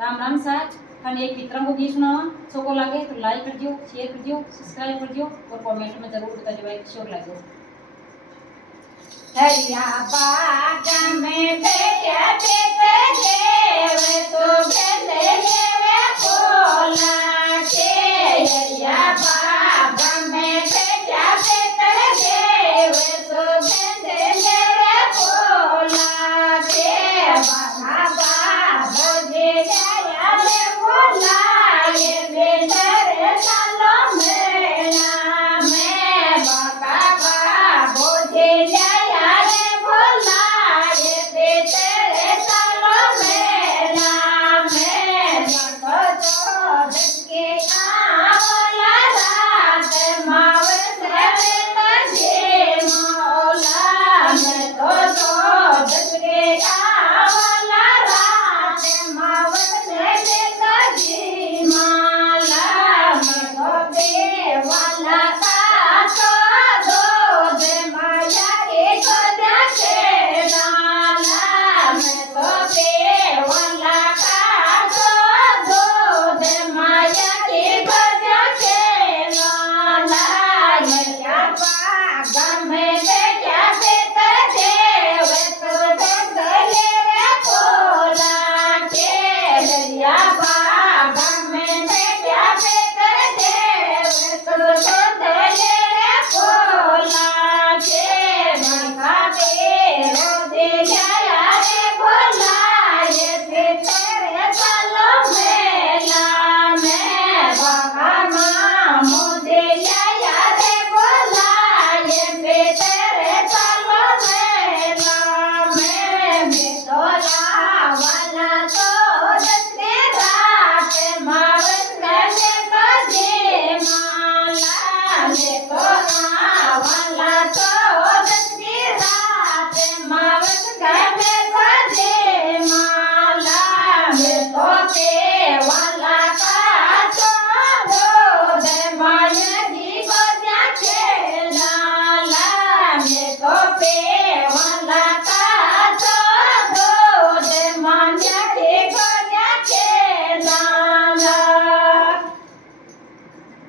राम राम साथ खाली एक मित्र को गीत सुनावा सो लगे तो लाइक कर दियो, शेयर कर दियो, सब्सक्राइब कर दियो और कमेंट में जरूर बता दियो कैसे लगे। हरिया बाग में बैठे बैठे